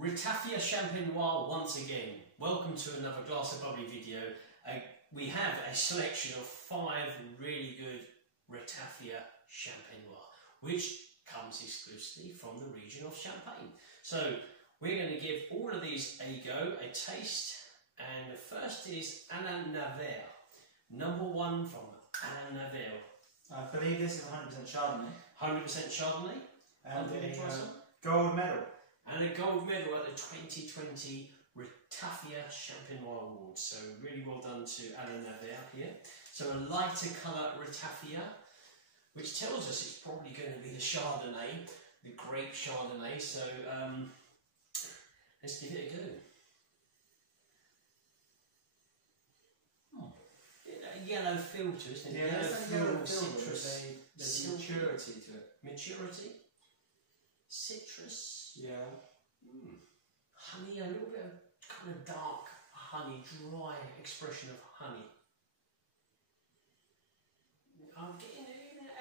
Ratafia Champenois once again. Welcome to another Glass of Bubbly video. We have a selection of 5 really good Ratafia Champenois, which comes exclusively from the region of Champagne. So we're going to give all of these a go, a taste, and the first is Alain Navarre, #1 from Alain Navarre. I believe this is 100% Chardonnay. 100% Chardonnay. And a gold medal. And a gold medal at the 2020 Ratafia Champenois Awards. So really well done to Alain Navarre here. So a lighter colour Ratafia, which tells us it's probably going to be the Chardonnay, the grape Chardonnay. So let's give it a go. A yellow feel to it, isn't it? Yeah, yellow citrus. There's maturity to it. Maturity? Citrus? Yeah. Honey, a little bit of kind of dark honey, dry expression of honey. I'm getting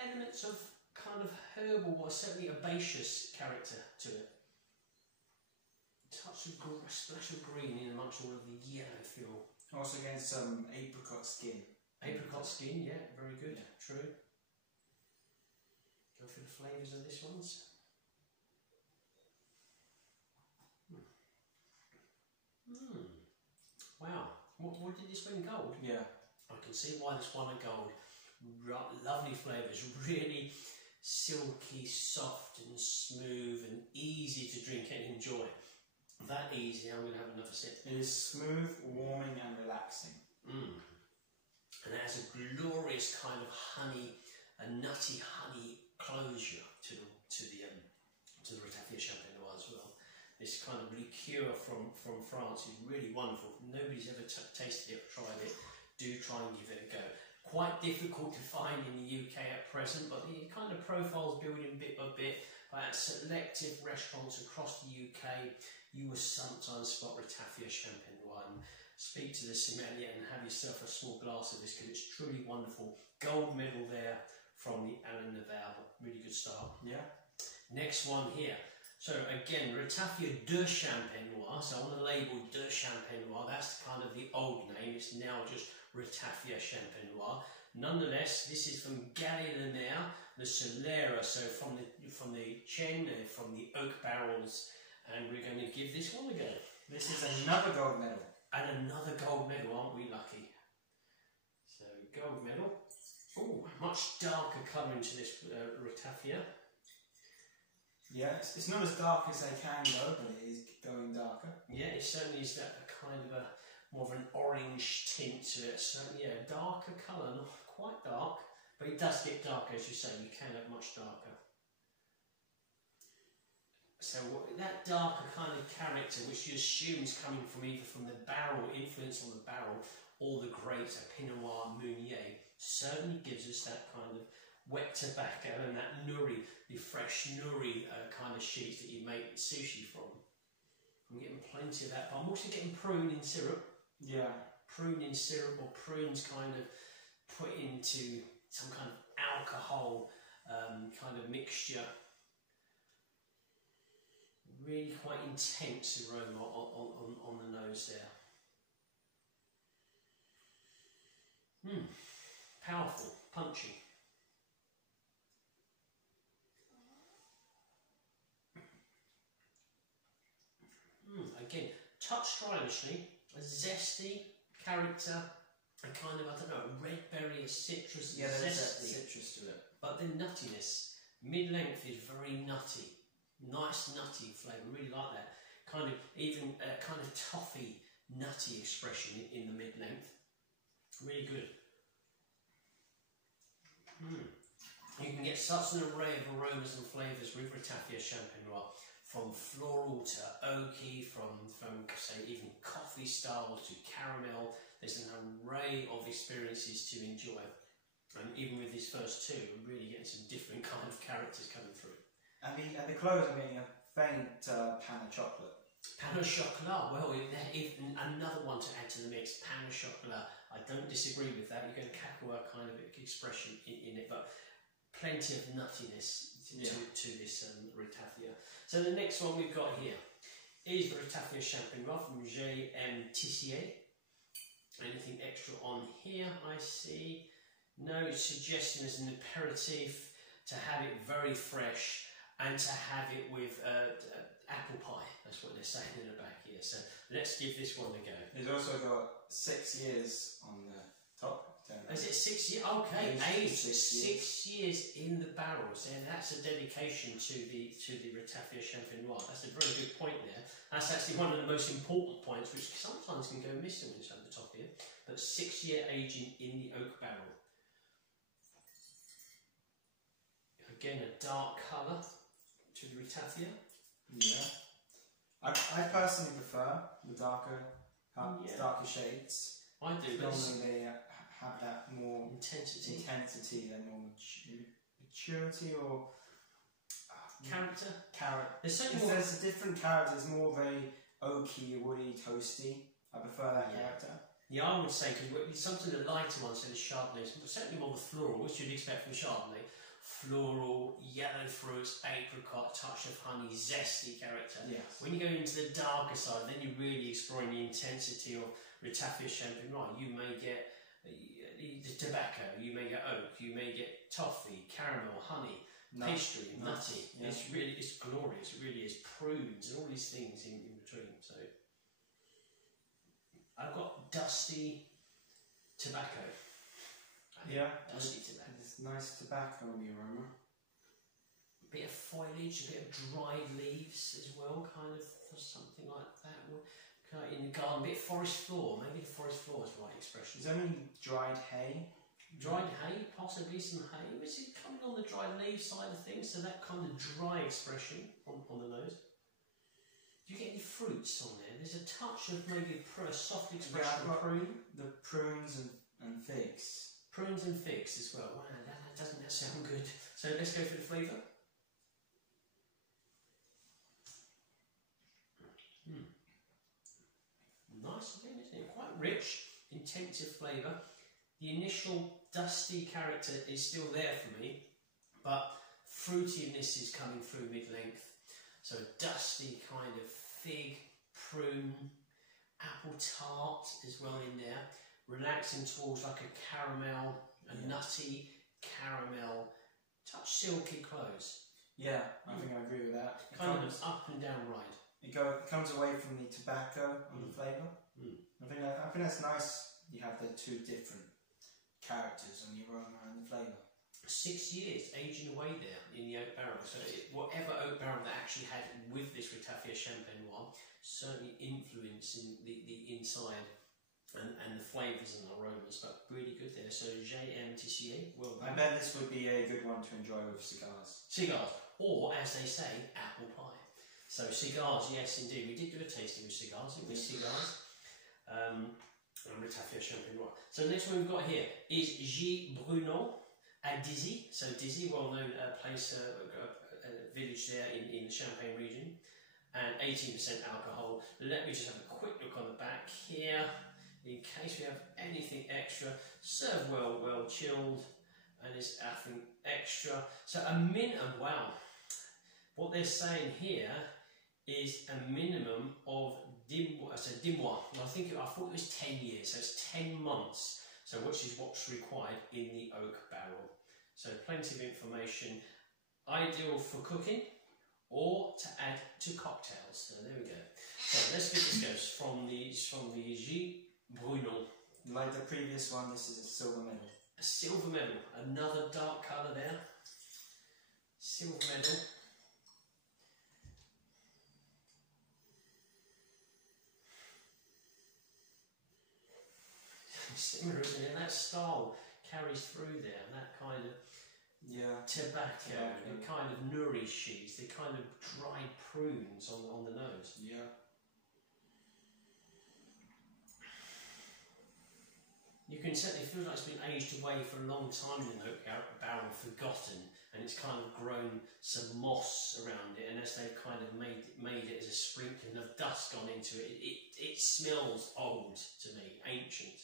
elements of kind of herbal or certainly herbaceous character to it. Touch of splash of green in amongst all of the yellow feel. Also getting some apricot skin. Apricot skin, yeah, very good, yeah. True. Go for the flavours of this one. Wow, what did this win gold? Yeah. I can see why this won a gold. Lovely flavours, really silky, soft and smooth and easy to drink and enjoy. That easy, I'm going to have another sip. It is smooth, warming and relaxing. And it has a glorious kind of honey, a nutty honey closure to the Ratafia Champenois as well. This kind of liqueur from France is really wonderful. Nobody's ever tasted it or tried it. Do try and give it a go. Quite difficult to find in the UK at present, but the kind of profile's building bit by bit. At selective restaurants across the UK, you will sometimes spot Ratafia Champenois. And speak to the sommelier and have yourself a small glass of this because it's truly wonderful. Gold medal there from the Alain Navarre. Really good start. Yeah. Next one here. So again, Ratafia de Champenois, so on the label de Champenois, that's kind of the old name, it's now just Ratafia Champenois. Nonetheless, this is from Gallier-le-Mer, the Solera, so from the Chêne, from the oak barrels, and we're going to give this one a go. This is another gold medal. And another gold medal, aren't we lucky? So gold medal. Oh, much darker colour into this Ratafia. Yeah, it's not as dark as they can go, but it is going darker. Yeah, it certainly is that kind of more of an orange tint to it. So yeah, darker colour, not quite dark, but it does get darker, as you say. You can have much darker. So that darker kind of character, which you assume is coming from either from the barrel, influence on the barrel, or the grapes, a Pinot Noir, Meunier, certainly gives us that kind of wet tobacco and that nuri, the fresh nuri kind of sheets that you make sushi from. I'm getting plenty of that, but I'm also getting prune in syrup. Yeah. Prune in syrup, or prunes kind of put into some kind of alcohol kind of mixture. Really quite intense aroma on the nose there. Powerful, punchy. Again, touch stylishly, a zesty character, a kind of, I don't know, a red berry, a citrus, yeah, there's zesty. Citrus to it. But the nuttiness, mid-length is very nutty, nice nutty flavour, really like that. Kind of, even a kind of toffee, nutty expression in the mid-length. Really good. You can get such an array of aromas and flavours with Ratafia Champenois. From floral to oaky, from say even coffee style to caramel. There's an array of experiences to enjoy, and even with these first two, we're really getting some different kind of characters coming through. And the close, I'm getting a faint pan of chocolate. Pan au chocolat. Well, even another one to add to the mix. Pan au chocolat. I don't disagree with that. You're going to cacao kind of expression in it, but plenty of nuttiness to this Ratafia. So the next one we've got here is Ratafia Champenois from J.M. Tissier. Anything extra on here, I see? No, suggestion as an aperitif to have it very fresh and to have it with apple pie. That's what they're saying in the back here. So let's give this one a go. It's also got 6 years on the top. Is it 6 years? Okay, aged 6 years in the barrels. And that's a dedication to the Ratafia Champenois. That's a very good point there. That's actually one of the most important points, which sometimes can go missing when it's at the top here. But 6 year aging in the oak barrel. Again, a dark colour to the Ratafia. Yeah. I personally prefer the darker shades. I do. Normally they have that more intensity than more maturity or character. There's a different character. It's more of a oaky, woody, toasty. I prefer that character. Yeah, I would say because something the lighter ones, so the Chardonnay, certainly more the floral, which you'd expect from Chardonnay. Floral, yellow fruits, apricot, touch of honey, zesty character. Yes. When you go into the darker side, then you're really exploring the intensity of Ratafia Champenois. You may get the tobacco, you may get oak, you may get toffee, caramel, honey, pastry, nutty. Yeah. It's glorious. It really is prunes and all these things in between. So I've got dusty tobacco. Yeah, dusty tobacco. It's nice tobacco in the aroma. A bit of foliage, a bit of dried leaves as well, kind of something like that. Kind of in the garden, a bit of forest floor. Maybe the forest floor is the right expression. Is only dried hay? Dried hay, possibly some hay. Is it coming on the dried leaf side of things? So that kind of dry expression on the nose. Do you get any fruits on there? There's a touch of maybe a soft expression of prune. The prunes and figs. Prunes and figs as well. Wow, doesn't that sound good? So let's go for the flavour. Nice thing, isn't it? Quite rich, intensive flavour. The initial dusty character is still there for me, but fruitiness is coming through mid-length. So a dusty kind of fig, prune, apple tart as well in there. Relaxing towards like a caramel, a nutty caramel, touch silky close. Yeah, I think I agree with that. Kind of an up and down ride. It comes away from the tobacco and the flavour. I think that's nice. You have the two different characters on the aroma and the flavour. 6 years aging away there in the oak barrel. So whatever oak barrel that actually had with this Ratafia Champenois certainly influencing the inside and the flavours and aromas, but really good there. So J.M. Tissier, well done. I bet this would be a good one to enjoy with cigars. Cigars, or as they say, apple pie. So cigars, yes indeed. We did do a tasting with cigars, didn't we? Cigars. And Ratafia Champenois. So the next one we've got here is G. Bruno at Dizzy. So Dizzy, well-known place, a village there in the Champagne region, and 18% alcohol. Let me just have a quick look on the back here, in case we have anything extra. Served well chilled, and it's I think extra. So a minimum. Wow, what they're saying here is a minimum of Dimois. I thought it was 10 years, so it's 10 months. So which is what's required in the oak barrel. So plenty of information, ideal for cooking or to add to cocktails. So there we go. So let's get this goes from the G. Bruno. Like the previous one, this is a silver medal. A silver medal, another dark colour there. Silver medal. Similar, isn't it? And that style carries through there, and that kind of tobacco, the kind of nourishes, the kind of dried prunes on the nose. Yeah. You can certainly feel like it's been aged away for a long time in an oak barrel, forgotten, and it's kind of grown some moss around it, and as they've kind of made it as a sprinkling of dust gone into it, it smells old to me, ancient.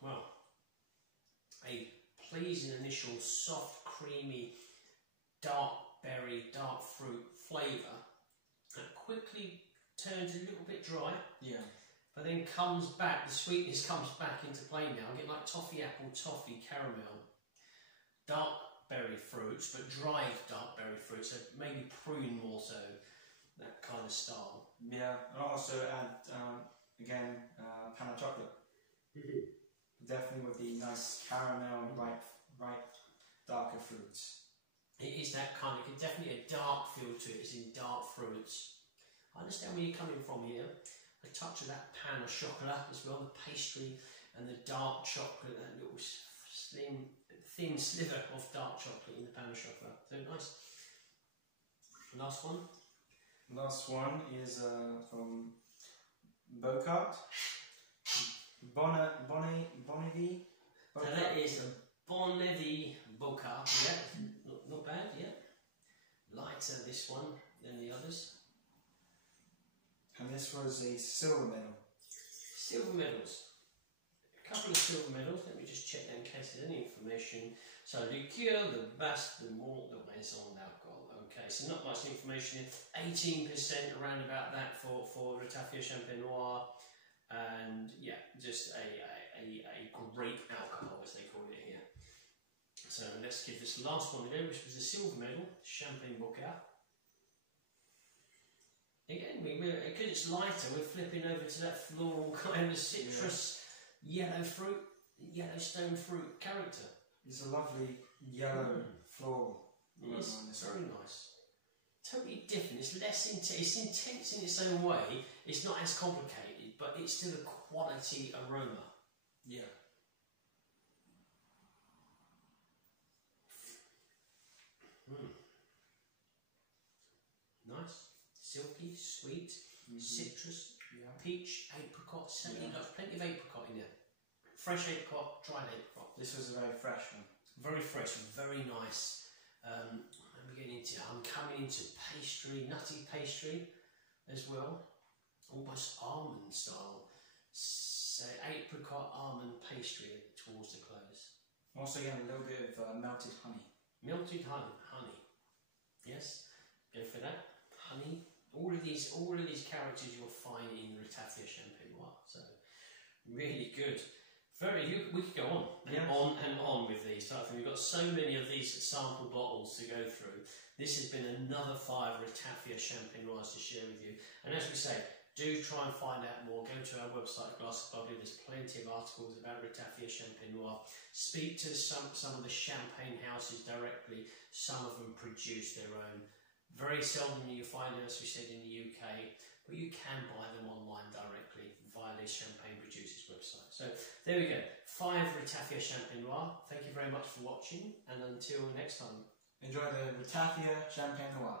Well, a pleasing initial soft creamy, dark berry, dark fruit flavour that quickly turns a little bit dry. Yeah. But then comes back, the sweetness comes back into play now. I get like toffee apple, toffee caramel, dark berry fruits, but dried dark berry fruits, so maybe prune more so, that kind of style. Yeah, and also add, again, panna chocolate. Definitely with the nice caramel and ripe darker fruits. It is that kind of, definitely a dark feel to it, it's in dark fruits. I understand where you're coming from here. A touch of that pan of chocolat as well, the pastry and the dark chocolate, that little thin sliver of dark chocolate in the pan of chocolat. So nice. Last one. Last one is from Bocart. Bonnevie. And that is a Bonnevie Bocart. Yeah, not bad, yeah. Lighter this one than the others. And this was a silver medal. Silver medals. A couple of silver medals. Let me just check that in case there's any information. So, liqueur, the bast, the malt, the maison d'alcool. Okay, so not much information here. 18% around about that for Ratafia Champenois. And yeah, just a grape alcohol, as they call it here. So, let's give this last one to go, which was the silver medal, Champagne Bocart. Again, because it's lighter, we're flipping over to that floral kind of citrus, yellow fruit, Yellowstone fruit character. It's a lovely yellow floral. It's very nice. Totally different. It's less it's intense in its own way. It's not as complicated, but it's still a quality aroma. Yeah. Nice. Silky, sweet, citrus, peach, apricot, certainly got plenty of apricot in there. Fresh apricot, dried apricot. This was a very fresh one. Very fresh, very nice. I'm coming into pastry, nutty pastry as well. Almost almond style. So apricot almond pastry towards the close. Also again a little bit of melted honey. Melted honey. Yes, go for that. Honey. All of these characters you'll find in Ratafia Champenois. So really good. We could go on and on with these type of things. We've got so many of these sample bottles to go through. This has been another 5 Ratafia Champenois to share with you. And as we say, do try and find out more. Go to our website, Glass of Bubbly. There's plenty of articles about Ratafia Champenois. Speak to some of the champagne houses directly. Some of them produce their own. Very seldom you find them, as we said, in the UK, but you can buy them online directly via the Champagne Producers website. So there we go, 5 Ratafia Champenois. Thank you very much for watching, and until next time. Enjoy the Ratafia Champenois.